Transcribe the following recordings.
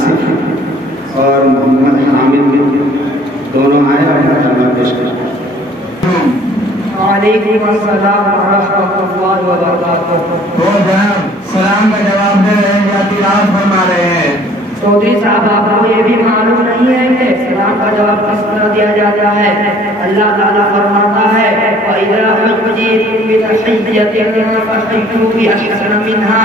آصف اور محمد حامد دونوں آئے اور کلمہ پیش کریں۔ وعلیکم السلام ورحمۃ اللہ وبرکاتہ۔ وہ جناب سلام کا جواب دے رہے ہیں یا تلاوت فرما رہے ہیں؟ چودھری صاحب آپ کو یہ بھی معلوم نہیں ہے کہ سلام کا جواب کس طرح دیا جاتا ہے؟ اللہ تعالیٰ فرماتا ہے وَإِذَا حُيِّيتُم بِتَحِيَّةٍ فَحَيُّوا بِأَحْسَنَ مِنْهَا،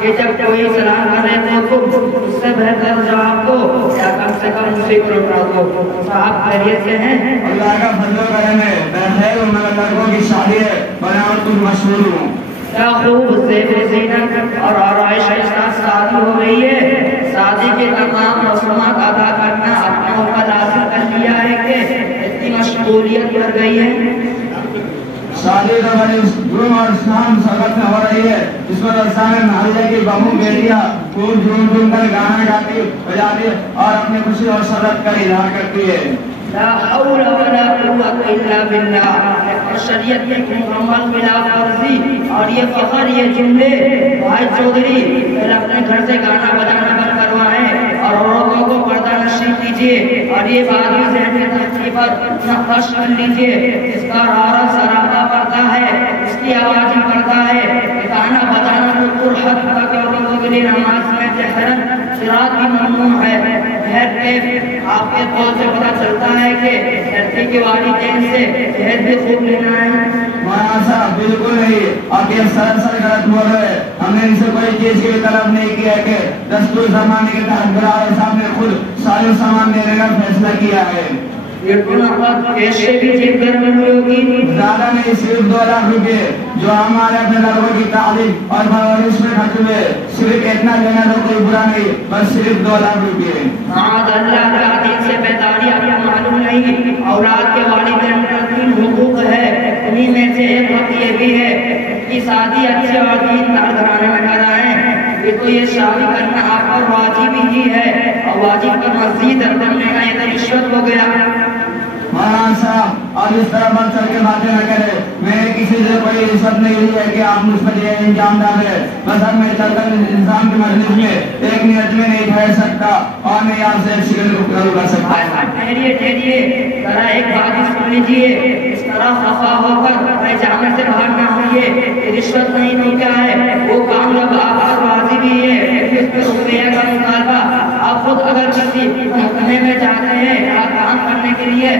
کہ جب کوئی سلام کرے تو تم اس سے بہتر جواب دو یا کم سے کم اسے لوٹا دو۔ صاحب خیریت سے ہیں؟ اللہ کا فضل و کرم ہے، میں خیر ہوں، میں لڑکوں کی شادی ہے، میں اور تم مشہور ہوں۔ کیا خوب زیب زینت اور آرائش کے ساتھ شادی ہو رہی ہے۔ شادی کے تمام رسومات ادا کرنا اپنے اوپر لازم کر لیا ہے کہ اتنی مشغولیت بڑھ گئی ہے۔ شادی کا بڑی جرم اور اسلام سبق میں ہو رہی ہے، اس کو رسانے محلے کی بہو بیٹیاں خوب جھوم جھوم کر گانا گاتی بجاتی اور اپنی خوشی اور سرت کا اظہار کرتی ہے۔ لا حول ولا قوة الا باللہ، شریعت میں مکمل خلاف ورزی اور یہ فخر یہ جملے بھائی چودھری پہلے اپنے گھر سے گانا بجانا بند کروائیں اور عورتوں کو پردہ نشین کیجیے اور یہ بات بھی ذہن میں ترتیب پر نقش کر لیجیے۔ اس کا رارا سراپا پڑتا ہے، اس کی آواز ہی پڑتا ہے، گانا بجانا تو ترحت تک عورتوں کے لیے نماز میں جہرن صراط بھی ممنوع ہے۔ آپ کے قول سے پتہ چلتا ہے کہ لڑکی کے والدین سے جہیز بھی خوب لینا ہے۔ مولانا صاحب بالکل نہیں، آپ یہ سراسر غلط بول رہے ہیں، ہم نے ان سے کوئی چیز کی طلب نہیں کی ہے کہ دستور زمانے کے تحت برادر صاحب نے خود سارے سامان دینے کا فیصلہ کیا ہے۔ یہ گناہ پیسے بھی جیب کر میں ہوگی، زیادہ نہیں، صرف 2 لاکھ روپے جو ہمارے اپنے لڑکوں کی تعلیم اور پرورش میں خرچ ہوئے، صرف اتنا لینا تو کوئی برا نہیں، بس صرف 2 لاکھ روپے۔ معاذ اللہ کا دین سے بیداری آپ کو معلوم نہیں۔ اولاد کے والدین کا 3 حقوق ہے، انہی میں سے ایک حق یہ بھی ہے کہ شادی اچھے اور دیندار گھرانے میں کرائیں۔ یہ تو یہ شادی کرنا آپ پر واجب ہی ہے اور واجب پر مزید کرنے کا یہ تو رشوت ہو گیا۔ مولانا صاحب اور اس طرح بڑھ چڑھ کے باتیں نہ کرے، میں نے کسی سے کوئی رشوت نہیں لی ہے کہ آپ مجھ پر یہ انجام ڈالے، بس اب میں چل کر انسان کی مجلس میں 1 منٹ میں نہیں ٹھہر سکتا اور نہیں آپ سے شکل گفتگو کر سکتا۔ ٹھہریے ذرا ایک بات ہی سن لیجیے، اس طرح خفا ہو کر جامع سے باہر نہ ہوئیے، یہ رشوت نہیں تو کیا ہے، وہ کام جب آپ پر واجب ہی ہے اس پہ روپیہ کا مطالبہ۔ آپ خود اگر کسی محکمے میں جاتے ہیں کام کرنے کے لیے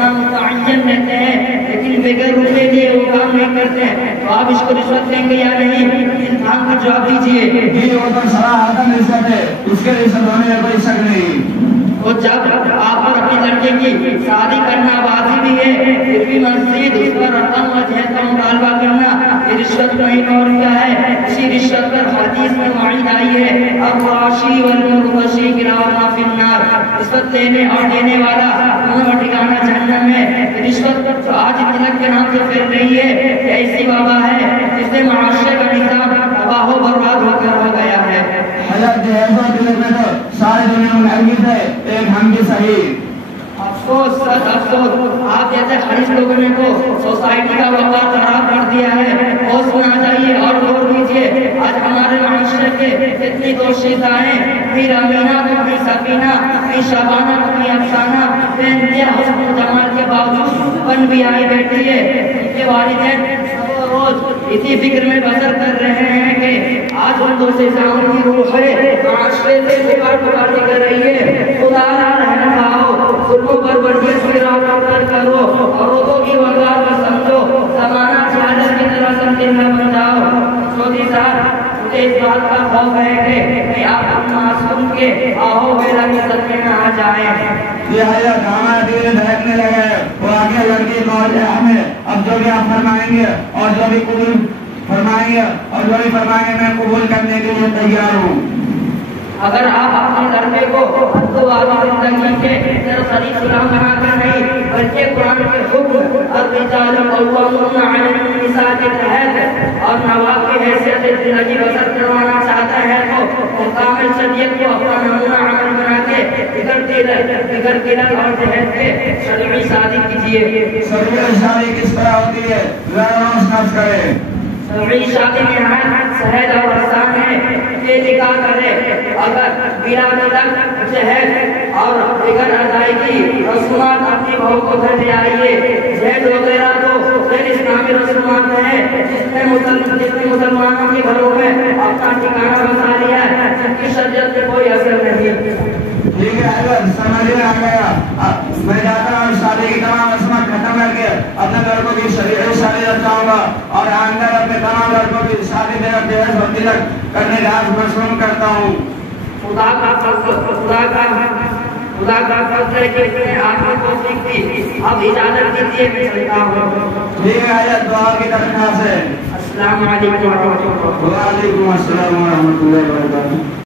متعین رہتے ہیں لیکن بغیر روپے لیے وہ کام نہیں کرتے ہیں، تو آپ اس کو رشوت دیں گے یا نہیں؟ انسان کو جواب دیجیے۔ جی وہ تو صراحتاً رشوت ہے، اس کے رشوت ہونے میں کوئی شک نہیں۔ اور جب آپ پر اپنی لڑکے کی شادی کرنا واجب ہی ہے پھر بھی مزید اس پر رقم و جہیز کا مطالبہ کرنا یہ رشوت نہیں اور کیا ہے؟ اسی رشوت پر حدیث میں وعید آئی ہے الراشی والمرتشی کلاہما فی النار، رشوت لینے اور دینے والا دونوں کا ٹھکانہ جہنم ہے۔ رشوت جو آج تلک کے نام سے پھیل رہی ہے یہ ایسی وبا ہے جس سے معاشرے کا نظام تباہ و برباد ہو کر ہو گیا ہے۔ حضرت جہیز و دلت میں تو ساری دنیا میں محبت ہے، ایک ہم بھی صحیح۔ افسوس سچ افسوس، آپ جیسے خریج لوگوں نے کو سوسائٹی کا وقار خراب کر دیا ہے۔ ہوش میں آ جائیے اور غور کیجیے، آج ہمارے معاشرے کے اتنی دوشیزہ ہیں، پھر امینہ تو پھر سکینہ، پھر شبانہ تو پھر افسانہ، بے انتہا حسن و جمال کے باوجود بن بھی آئی بیٹھی ہے۔ ان کے والدین روز اسی فکر میں بسر کر رہے ہیں کہ آج ان دوشیزاؤں کی روح ہے معاشرے سے بگاڑ کر رہی ہے۔ خدا نہ رحم کھاؤ، ظلموں پر ورزش کی راہ پر کرو، عورتوں کی وقار پر سمجھو، زمانہ جہالت کی طرح سمجھے نہ بن جاؤ۔ چودھری صاحب مجھے اس بات کا خوف ہے کہ آپ اپنا معصوم کے آہو بیلا کی صدمے میں آ جائیں۔ یہ حضرت ہمارا دین دھڑکنے لگے، وہ آگے لڑکی کال ہے ہمیں، اب جو بھی آپ فرمائیں گے اور جو بھی قبول فرمائیں گے اور جو بھی فرمائیں گے میں قبول کرنے کے لیے تیار ہوں۔ اگر آپ اپنے لڑکے کو حد والی زندگی کے خلیل غلام بنا کر نہیں بلکہ قرآن کے حکم الرجال قوامون علی النساء کے تحت اور نواب کی حیثیت سے زندگی بسر کروانا چاہتا ہے تو کامل شریعت کو اپنا نمونہ عمل بنا کے بغیر قلل اور جہیز کے شرعی شادی کیجیے۔ شرعی شادی کس طرح ہوتی ہے ذرا روشن کریں۔ شرعی شادی میں نہایت سہل اور آسان ہے کہ نکاح کرے اگر بلا نکاح جہیز اور دیگر ادائیگی رسومات اپنی بہو کو گھر لے آئیے. جہیز وغیرہ تو غیر اسلامی رسومات ہیں جس نے مسلمانوں کے گھروں میں اپنا ٹھکانہ بنا لیا ہے جن کی شریعت میں کوئی اثر نہیں. ٹھیک ہے حضرت سمجھ میں آ گیا. میں جاتا ہوں شادی کی تمام رسومات ختم کر کے اپنے لڑکوں کی شرعی شادی رکھاؤں گا اور آئندہ اپنے تمام لڑکوں کی شادی جہیز و تلک کرنے کا رسوم کرتا ہوں. خدا کا فضل ہے کہ اتنے آدمی کو سیکھتی. اب اجازت دیجیے میں چلتا ہوں. ٹھیک ہے حضرت دعا کی درخواست ہے. السلام علیکم ورحمۃ اللہ. وعلیکم السلام ورحمۃ اللہ وبرکاتہ.